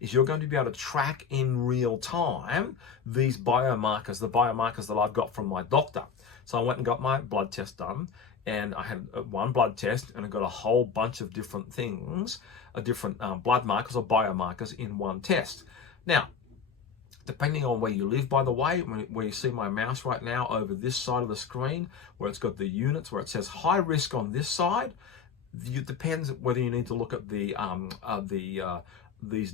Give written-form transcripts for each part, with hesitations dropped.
is you're going to be able to track in real time these biomarkers, the biomarkers that I've got from my doctor. So I went and got my blood test done, and I had one blood test, and I got a whole bunch of different things, different blood markers or biomarkers in one test. Now, depending on where you live, by the way, where you see my mouse right now over this side of the screen, where it's got the units, where it says high risk on this side, it depends whether you need to look at these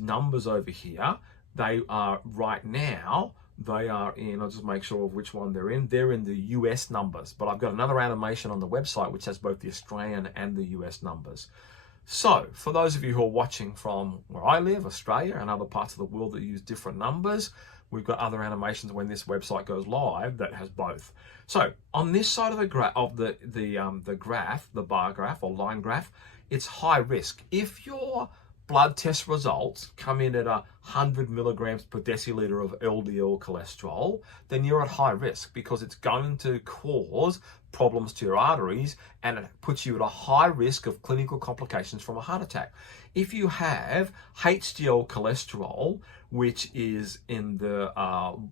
numbers over here. They are right now, they are in, I'll just make sure of which one they're in. They're in the US numbers, but I've got another animation on the website which has both the Australian and the US numbers. So for those of you who are watching from where I live, Australia, and other parts of the world that use different numbers, we've got other animations when this website goes live that has both. So on this side of the graph, the bar graph or line graph, it's high risk. If your blood test results come in at 100 milligrams per deciliter of LDL cholesterol, then you're at high risk because it's going to cause problems to your arteries, and it puts you at a high risk of clinical complications from a heart attack. If you have HDL cholesterol, which is in the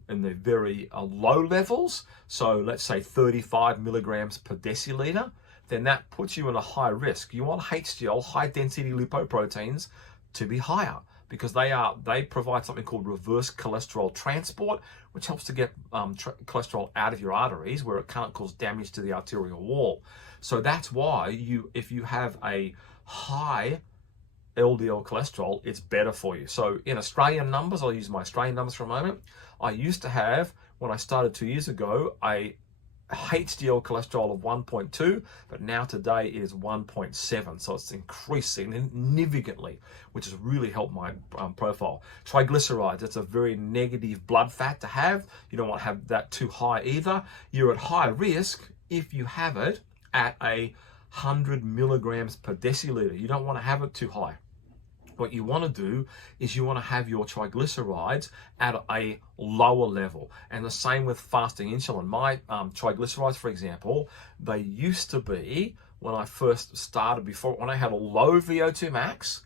very low levels, so let's say 35 milligrams per deciliter, then that puts you in a high risk. You want HDL, high density lipoproteins, to be higher because they provide something called reverse cholesterol transport, which helps to get cholesterol out of your arteries where it can't cause damage to the arterial wall. So that's why if you have a high LDL cholesterol, it's better for you. So in Australian numbers, I'll use my Australian numbers for a moment. I used to have, when I started 2 years ago, a HDL cholesterol of 1.2, but now today it is 1.7. So it's increased significantly, which has really helped my profile. Triglycerides, it's a very negative blood fat to have. You don't want to have that too high either. You're at high risk if you have it at 100 milligrams per deciliter. You don't want to have it too high. What you want to do is you want to have your triglycerides at a lower level. And the same with fasting insulin. My triglycerides, for example, they used to be, when I first started, when I had a low VO2 max,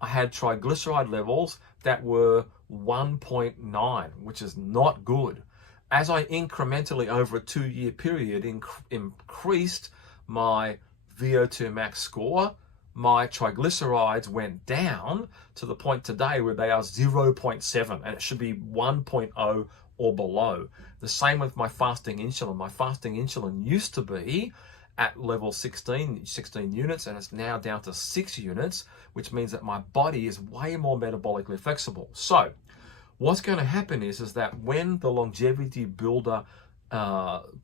I had triglyceride levels that were 1.9, which is not good. As I incrementally over a 2-year period increased my VO2 max score, my triglycerides went down to the point today where they are 0.7, and it should be 1.0 or below. The same with my fasting insulin. My fasting insulin used to be at level 16 units, and it's now down to 6 units, which means that my body is way more metabolically flexible. So what's going to happen is that when the Longevity Builder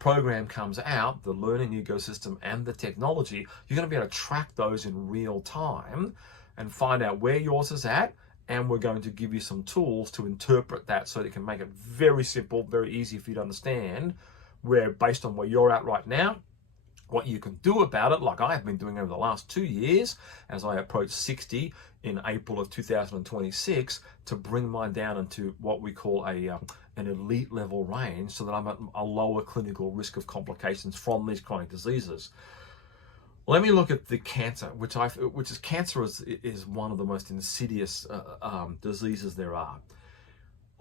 program comes out, the learning ecosystem and the technology, you're going to be able to track those in real time and find out where yours is at, and we're going to give you some tools to interpret that so that it can make it very simple, very easy for you to understand where, based on where you're at right now, what you can do about it, like I have been doing over the last 2 years as I approach 60 in April of 2026, to bring mine down into what we call an elite level range, so that I'm at a lower clinical risk of complications from these chronic diseases. Let me look at the cancer, which is cancer is one of the most insidious diseases there are.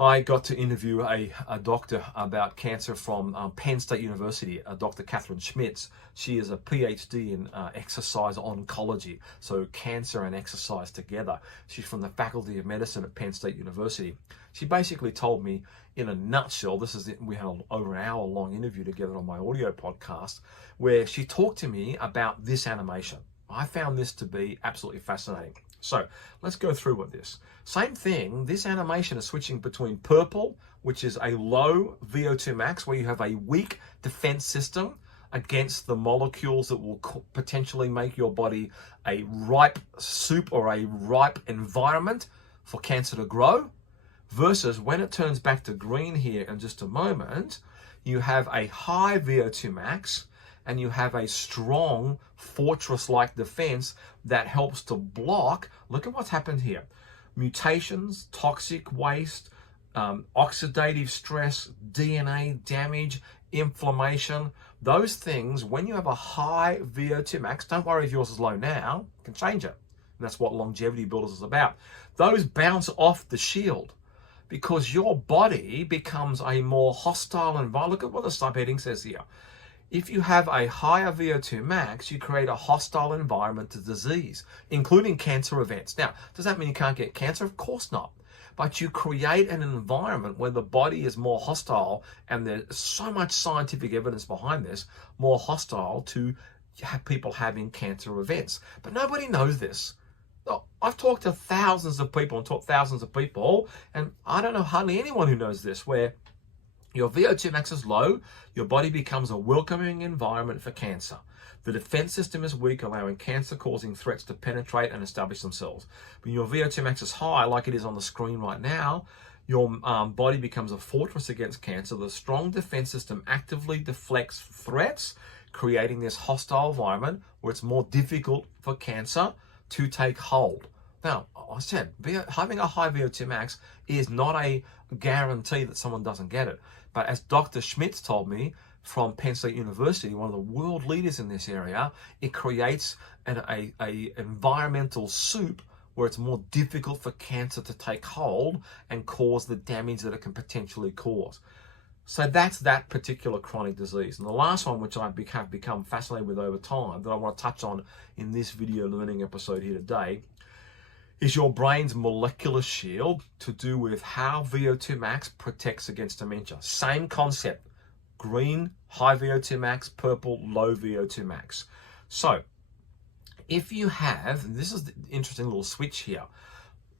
I got to interview a doctor about cancer from Penn State University, Dr. Catherine Schmitz. She is a PhD in exercise oncology, so cancer and exercise together. She's from the Faculty of Medicine at Penn State University. She basically told me, in a nutshell, we had over an hour-long interview together on my audio podcast, where she talked to me about this animation. I found this to be absolutely fascinating. So let's go through with this. Same thing, this animation is switching between purple, which is a low VO2 max, where you have a weak defense system against the molecules that will potentially make your body a ripe soup or a ripe environment for cancer to grow, versus when it turns back to green here in just a moment, you have a high VO2 max, and you have a strong fortress-like defense that helps to block, look at what's happened here, mutations, toxic waste, oxidative stress, DNA damage, inflammation. Those things, when you have a high VO2 max, don't worry if yours is low now, you can change it. And that's what Longevity Builders is about. those bounce off the shield because your body becomes a more hostile environment. Look at what the subheading says here. If you have a higher VO2 max, you create a hostile environment to disease, including cancer events. Now, does that mean you can't get cancer? Of course not. But you create an environment where the body is more hostile, and there's so much scientific evidence behind this, more hostile to people having cancer events. But nobody knows this. I've talked to thousands of people and taught thousands of people, and I don't know hardly anyone who knows this, where your VO2 max is low, your body becomes a welcoming environment for cancer. The defense system is weak, allowing cancer-causing threats to penetrate and establish themselves. When your VO2 max is high, like it is on the screen right now, your body becomes a fortress against cancer. The strong defense system actively deflects threats, creating this hostile environment where it's more difficult for cancer to take hold. Now, I said, having a high VO2 max is not a guarantee that someone doesn't get it. But as Dr. Schmitz told me from Penn State University, one of the world leaders in this area, it creates an environmental soup where it's more difficult for cancer to take hold and cause the damage that it can potentially cause. So that's that particular chronic disease. And the last one, which I have become fascinated with over time, that I want to touch on in this video learning episode here today, is your brain's molecular shield, to do with how VO2 max protects against dementia. Same concept: green, high VO2 max; purple, low VO2 max. So if you have, and this is the interesting little switch here,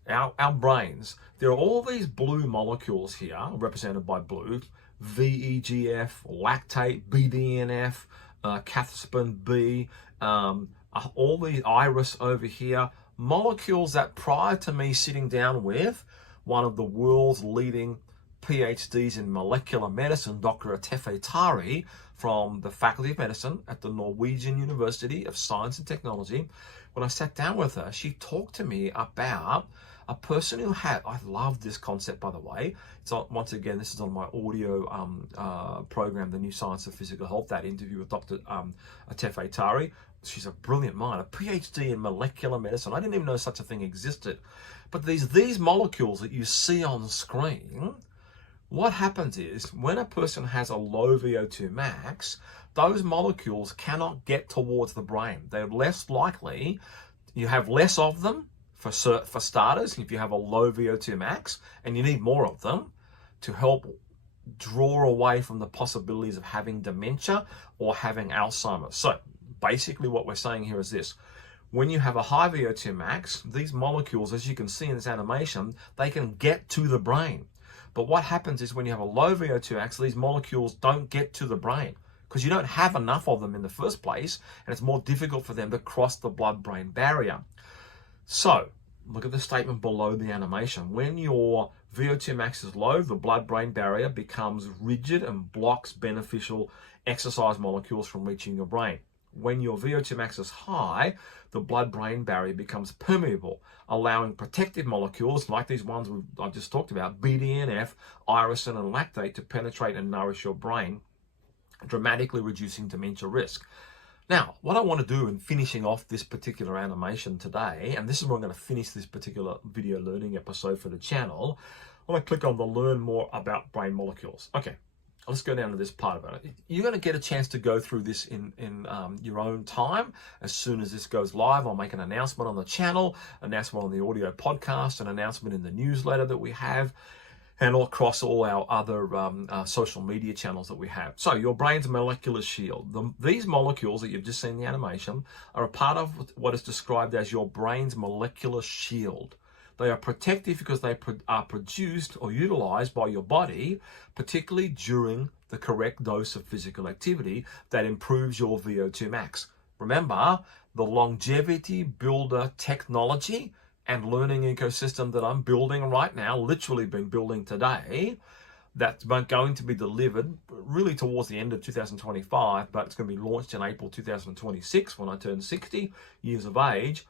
our brains, there are all these blue molecules here represented by blue: VEGF, lactate, BDNF, cathepsin B, all these iris over here, molecules that prior to me sitting down with one of the world's leading PhDs in molecular medicine, Dr. Atefe Tari, from the Faculty of Medicine at the Norwegian University of Science and Technology, when I sat down with her, she talked to me about a person who had, I love this concept, by the way. It's on, once again, this is on my audio program, The New Science of Physical Health, that interview with Dr. Atefe Tari. She's a brilliant mind, a PhD in molecular medicine. I didn't even know such a thing existed. But these molecules that you see on screen, what happens is when a person has a low VO2 max, those molecules cannot get towards the brain. They're less likely, you have less of them for starters, if you have a low VO2 max, and you need more of them to help draw away from the possibilities of having dementia or having Alzheimer's. So basically what we're saying here is this: when you have a high VO2 max, these molecules, as you can see in this animation, they can get to the brain. But what happens is when you have a low VO2 max, these molecules don't get to the brain because you don't have enough of them in the first place, and it's more difficult for them to cross the blood-brain barrier. So look at the statement below the animation. When your VO2 max is low, the blood-brain barrier becomes rigid and blocks beneficial exercise molecules from reaching your brain. When your VO2 max is high, the blood-brain barrier becomes permeable, allowing protective molecules like these ones I just talked about, BDNF, irisin, and lactate, to penetrate and nourish your brain, dramatically reducing dementia risk. Now, what I want to do in finishing off this particular animation today, and this is where I'm going to finish this particular video learning episode for the channel, I want to click on the Learn More About Brain Molecules. Okay. Let's go down to this part about it. You're going to get a chance to go through this in your own time. As soon as this goes live, I'll make an announcement on the channel, announcement on the audio podcast, an announcement in the newsletter that we have, and across all our other social media channels that we have. So your brain's molecular shield. These molecules that you've just seen in the animation are a part of what is described as your brain's molecular shield. They are protective because they are produced or utilized by your body, particularly during the correct dose of physical activity that improves your VO2 max. Remember, the longevity builder technology and learning ecosystem that I'm building right now, literally been building today, that's going to be delivered really towards the end of 2025, but it's going to be launched in April 2026 when I turn 60 years of age.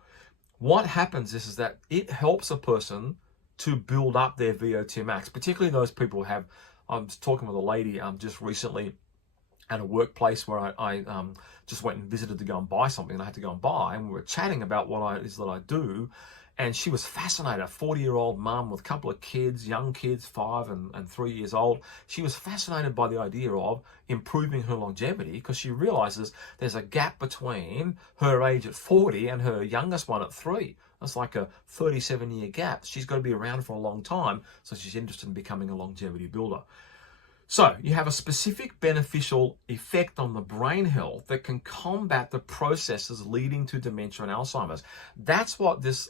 What happens is that it helps a person to build up their VO2 max, particularly those people who have, I was talking with a lady just recently at a workplace where I just went and visited to go and buy something, and I had to go and buy, and we were chatting about what it is that I do. And she was fascinated, a 40-year-old mum with a couple of kids, young kids, 5 and 3 years old. She was fascinated by the idea of improving her longevity because she realizes there's a gap between her age at 40 and her youngest one at 3. That's like a 37-year gap. She's got to be around for a long time, so she's interested in becoming a longevity builder. So you have a specific beneficial effect on the brain health that can combat the processes leading to dementia and Alzheimer's. That's what this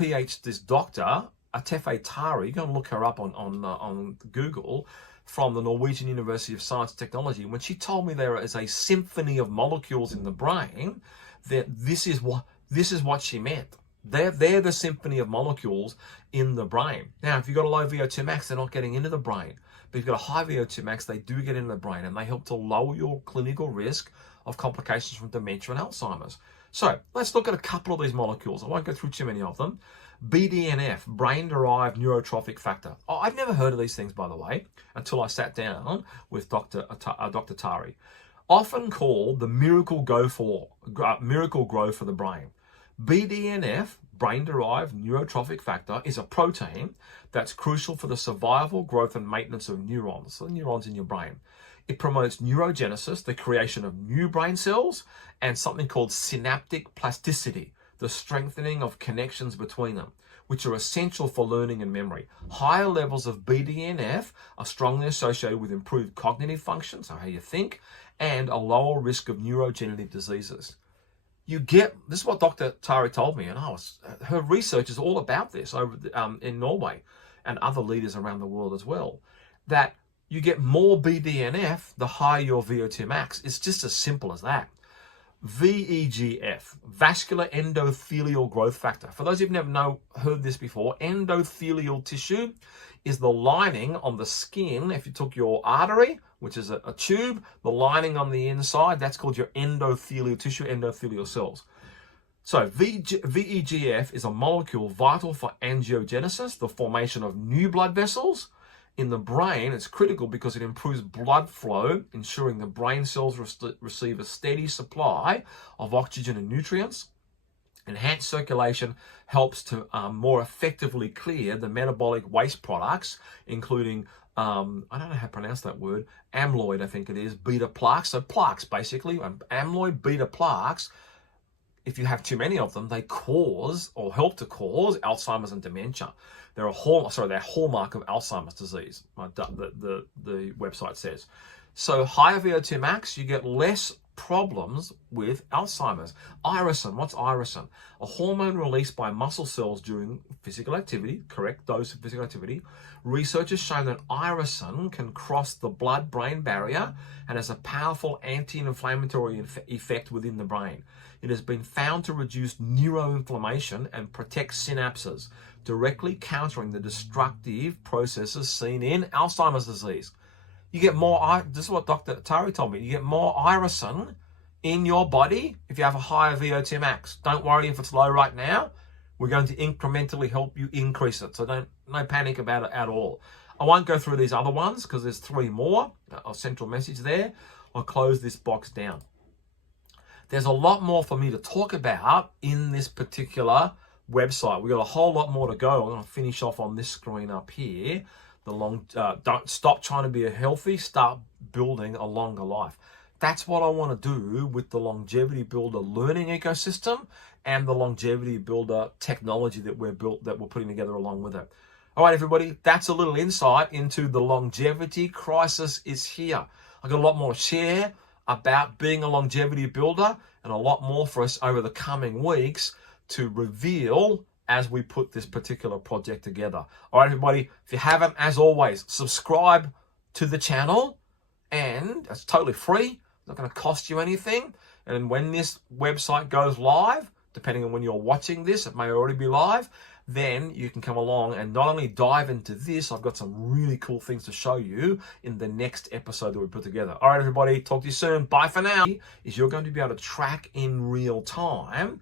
this doctor, Atefe Tari, you can look her up on Google, from the Norwegian University of Science and Technology. When she told me there is a symphony of molecules in the brain, that this is what she meant. They're the symphony of molecules in the brain. Now, if you've got a low VO2 max, they're not getting into the brain. But if you've got a high VO2 max, they do get into the brain, and they help to lower your clinical risk of complications from dementia and Alzheimer's. So let's look at a couple of these molecules. I won't go through too many of them. BDNF, brain-derived neurotrophic factor. Oh, I've never heard of these things, by the way, until I sat down with Dr. Tari. Often called the miracle growth for the brain. BDNF, brain-derived neurotrophic factor, is a protein that's crucial for the survival, growth, and maintenance of neurons, so the neurons in your brain. It promotes neurogenesis, the creation of new brain cells, and something called synaptic plasticity, the strengthening of connections between them, which are essential for learning and memory. Higher levels of BDNF are strongly associated with improved cognitive function, so how you think, and a lower risk of neurodegenerative diseases. This is what Dr. Tari told me, and her research is all about this over in Norway and other leaders around the world as well, that you get more BDNF the higher your VO2 max. It's just as simple as that. VEGF, vascular endothelial growth factor. For those who've never heard this before, endothelial tissue is the lining on the skin. If you took your artery, which is a tube, the lining on the inside, that's called your endothelial tissue, endothelial cells. So VEGF is a molecule vital for angiogenesis, the formation of new blood vessels. In the brain, it's critical because it improves blood flow, ensuring the brain cells receive a steady supply of oxygen and nutrients. Enhanced circulation helps to more effectively clear the metabolic waste products, including, I don't know how to pronounce that word, amyloid, I think it is, beta plaques. So plaques, basically, amyloid beta plaques. If you have too many of them, they cause or help to cause Alzheimer's and dementia. They're they're a hallmark of Alzheimer's disease, the website says. So higher VO2 max, you get less problems with Alzheimer's. Irisin, what's irisin? A hormone released by muscle cells during physical activity, correct dose of physical activity. Research has shown that irisin can cross the blood-brain barrier and has a powerful anti-inflammatory effect within the brain. It has been found to reduce neuroinflammation and protect synapses, directly countering the destructive processes seen in Alzheimer's disease. You get more, this is what Dr. Tari told me, you get more irisin in your body if you have a higher VO2 max. Don't worry if it's low right now. We're going to incrementally help you increase it. So no panic about it at all. I won't go through these other ones because there's 3 more. A central message there. I'll close this box down. There's a lot more for me to talk about in this particular website. We've got a whole lot more to go. I'm going to finish off on this screen up here. Don't stop trying to be healthy, start building a longer life. That's what I want to do with the Longevity Builder learning ecosystem and the Longevity Builder technology that we're putting together along with it. All right, everybody, that's a little insight into the longevity crisis is here. I've got a lot more to share about being a longevity builder and a lot more for us over the coming weeks to reveal as we put this particular project together. All right, everybody, if you haven't, as always, subscribe to the channel, and it's totally free. It's not going to cost you anything. And when this website goes live, depending on when you're watching this, it may already be live, then you can come along and not only dive into this, I've got some really cool things to show you in the next episode that we put together. All right, everybody, talk to you soon. Bye for now. Is you're going to be able to track in real time